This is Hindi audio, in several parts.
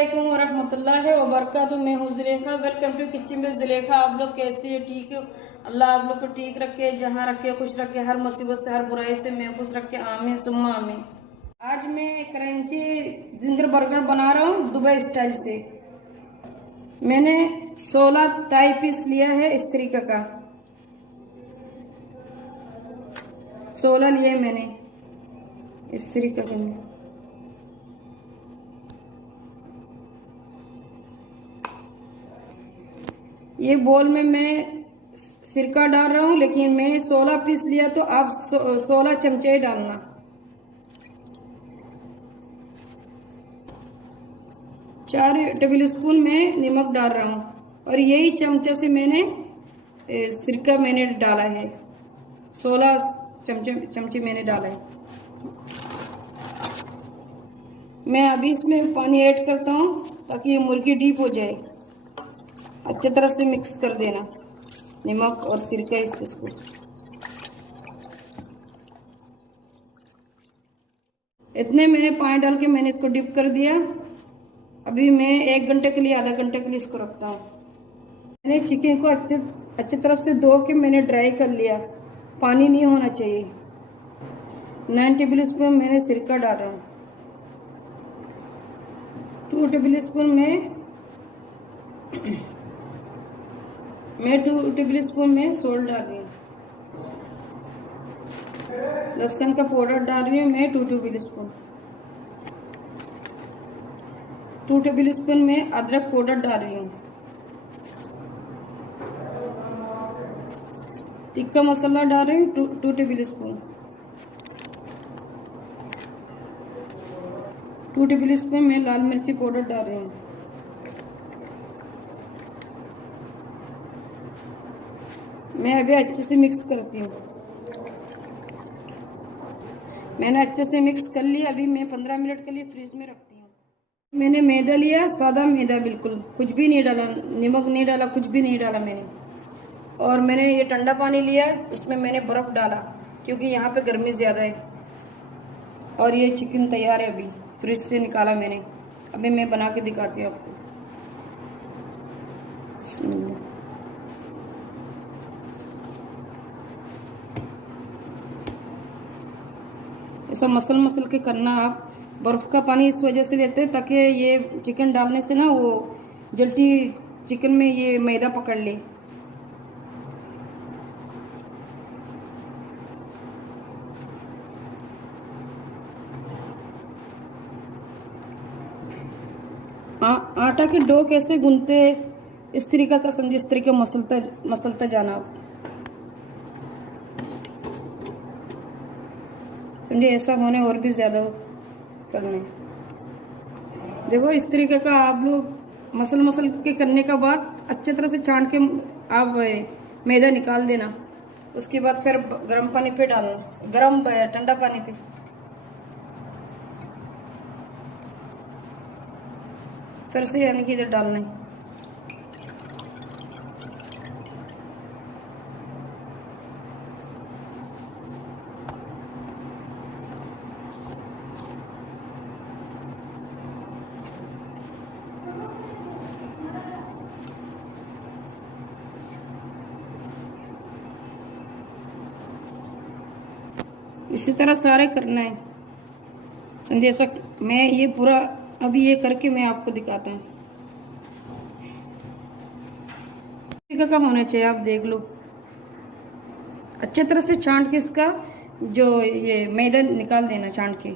अस्सलामुअलैकुम वरहमतुल्लाहि वबरकातुहू। मैं हूँ जुलेखा। वेलकम टू किचन में जुलेखा। आप लोग कैसे हो? ठीक हो? अल्लाह आप लोग को ठीक रखे, जहाँ रखे खुश रखे, हर मुसीबत से हर बुराई से महफूज रखे। आमीन सुम्मा आमीन। आज मैं क्रंची जिंजर बर्गर बना रहा हूँ दुबई स्टाइल से। मैंने 16 थाई पीस लिया है इस तरीके का, 16 लिए मैंने इस तरीके का। ये बोल में मैं सिरका डाल रहा हूँ, लेकिन मैं 16 पीस लिया तो आप 16 चमचे डालना। चार टेबल स्पून में नमक डाल रहा हूँ और यही चमचे से मैंने सिरका मैंने डाला है। 16 चमचे मैंने डाला है। मैं अभी इसमें पानी ऐड करता हूँ ताकि ये मुर्गी डीप हो जाए। अच्छी तरह से मिक्स कर देना नमक और सिरका इस चीज को। इतने मैंने पानी डाल के मैंने इसको डिप कर दिया। अभी मैं 1 घंटे के लिए, आधा घंटे के लिए इसको रखता हूँ। मैंने चिकन को अच्छी तरफ से धो के मैंने ड्राई कर लिया। पानी नहीं होना चाहिए। 9 टेबल स्पून मैंने सिरका डाल रहा हूँ। 2 टेबल स्पून मैं 2 टेबल स्पून में सोल्ट डाल रही हूँ। लहसुन का पाउडर डाल रही हूँ मैं 2 टेबल स्पून। 2 टेबल स्पून में अदरक पाउडर डाल रही हूँ। तिक्का मसाला डाल रही हूँ 2 टेबल स्पून। 2 टेबल स्पून में लाल मिर्ची पाउडर डाल रही हूँ। मैं अभी अच्छे से मिक्स करती हूँ। मैंने अच्छे से मिक्स कर लिया। अभी मैं 15 मिनट के लिए फ्रीज में रखती हूँ। मैंने मैदा लिया, सादा मैदा, बिल्कुल कुछ भी नहीं डाला, नमक नहीं डाला, कुछ भी नहीं डाला मैंने। और मैंने ये ठंडा पानी लिया, उसमें मैंने बर्फ़ डाला क्योंकि यहाँ पे गर्मी ज़्यादा है। और ये चिकन तैयार है, अभी फ्रिज से निकाला मैंने। अभी मैं बना के दिखाती हूँ आपको। ऐसा मसल मसल के करना आप। बर्फ़ का पानी इस वजह से लेते हैं ताकि ये चिकन डालने से ना वो जल्दी चिकन में ये मैदा पकड़ ले। आटा के डो कैसे गूंथते इस तरीका का समझे, इस तरीके मसलता जाना आप समझे। ऐसा होने और भी ज़्यादा करने। देखो इस तरीके का आप लोग मसल के करने का बाद अच्छे तरह से छान के आप मैदा निकाल देना। उसके बाद फिर गर्म पानी पे डालना, गर्म ठंडा पानी पे। फिर से यानी कि इधर डालना है। इसी तरह सारे करना है समझे। ऐसा मैं ये पूरा अभी ये करके मैं आपको दिखाता हूँ। का होना चाहिए, आप देख लो। अच्छे तरह से छांट के इसका जो ये मैदा निकाल देना छांट के।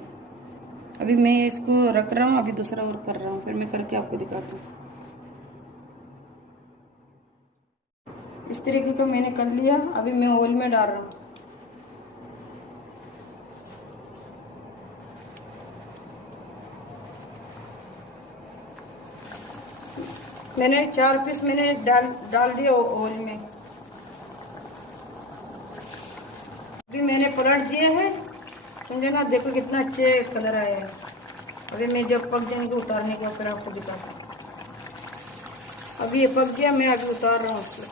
अभी मैं इसको रख रहा हूँ, अभी दूसरा और कर रहा हूँ, फिर मैं करके आपको दिखाता हूँ। इस तरीके का मैंने कर लिया। अभी मैं ऑयल में डाल रहा हूँ। मैंने 4 पीस मैंने डाल दिया ऑयल में। अभी मैंने पलट दिया है समझे ना। देखो कितना अच्छे कलर आया है। अभी मैं जब पक जाएंगे उतारने के फिर आपको दिखाता हूँ। अभी ये पक गया, मैं अभी उतार रहा हूँ उसको।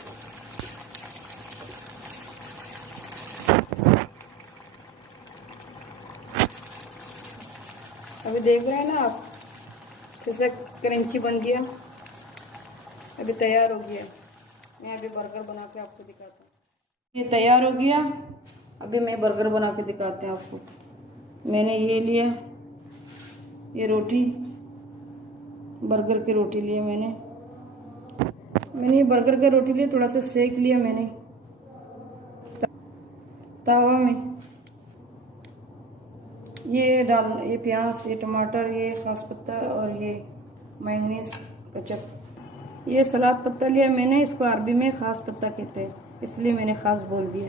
अभी देख रहे हैं ना आप। जैसे क्रंची बन गया, अभी तैयार हो गया। मैं अभी बर्गर बना के आपको दिखाता हूँ। ये तैयार हो गया, अभी मैं बर्गर बना के दिखाते हैं आपको। मैंने ये लिया, ये रोटी, बर्गर की रोटी लिया मैंने ये बर्गर का रोटी लिया, थोड़ा सा सेक लिया मैंने तावा में। ये प्याज, ये टमाटर, ये खास पत्ता और ये मेयोनीज केचप। ये सलाद पत्ता लिया मैंने, इसको अरबी में खास पत्ता कहते हैं, इसलिए मैंने खास बोल दिया।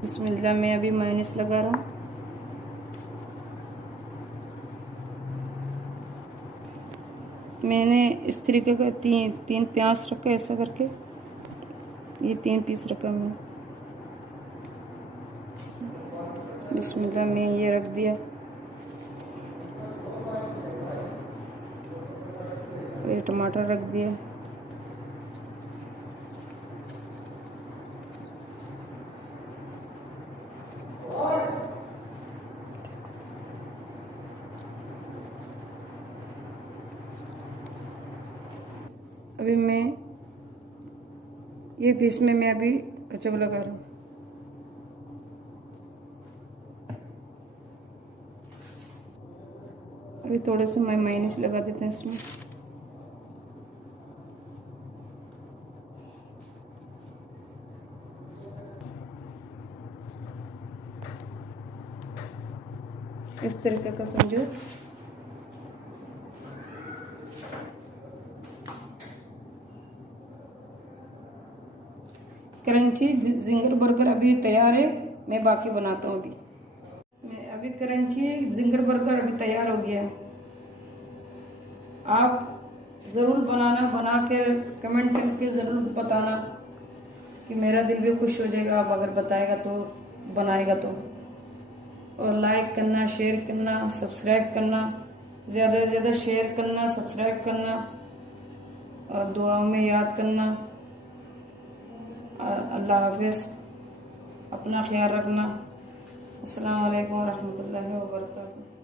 बिस्मिल्लाह, मैं अभी मेयोनीज लगा रहा हूँ। मैंने इस तरीके का तीन प्याज रखा, ऐसा करके ये 3 पीस रखा मैंने। बिस्मिल्लाह, मैं ये रख दिया। ये टमाटर रख दिया। अभी मैं ये पीस में मैं अभी केचप लगा रहा हूँ। अभी थोड़े से मैं मेयोनीज लगा देते हैं इसमें। इस तरीके का समझो। क्रंची जिंगर बर्गर अभी तैयार है, मैं बाकी बनाता हूँ। अभी क्रंची जिंगर बर्गर अभी तैयार हो गया है। आप ज़रूर बनाना, बना के कमेंट करके ज़रूर बताना कि मेरा दिल भी खुश हो जाएगा आप अगर बताएगा तो, बनाएगा तो। और लाइक करना, शेयर करना, सब्सक्राइब करना, ज़्यादा से ज़्यादा शेयर करना, सब्सक्राइब करना और दुआओं में याद करना। अल्लाह हाफिज़, अपना ख्याल रखना। अस्सलाम वालेकुम रहमतुल्लाहि व बरकातहू।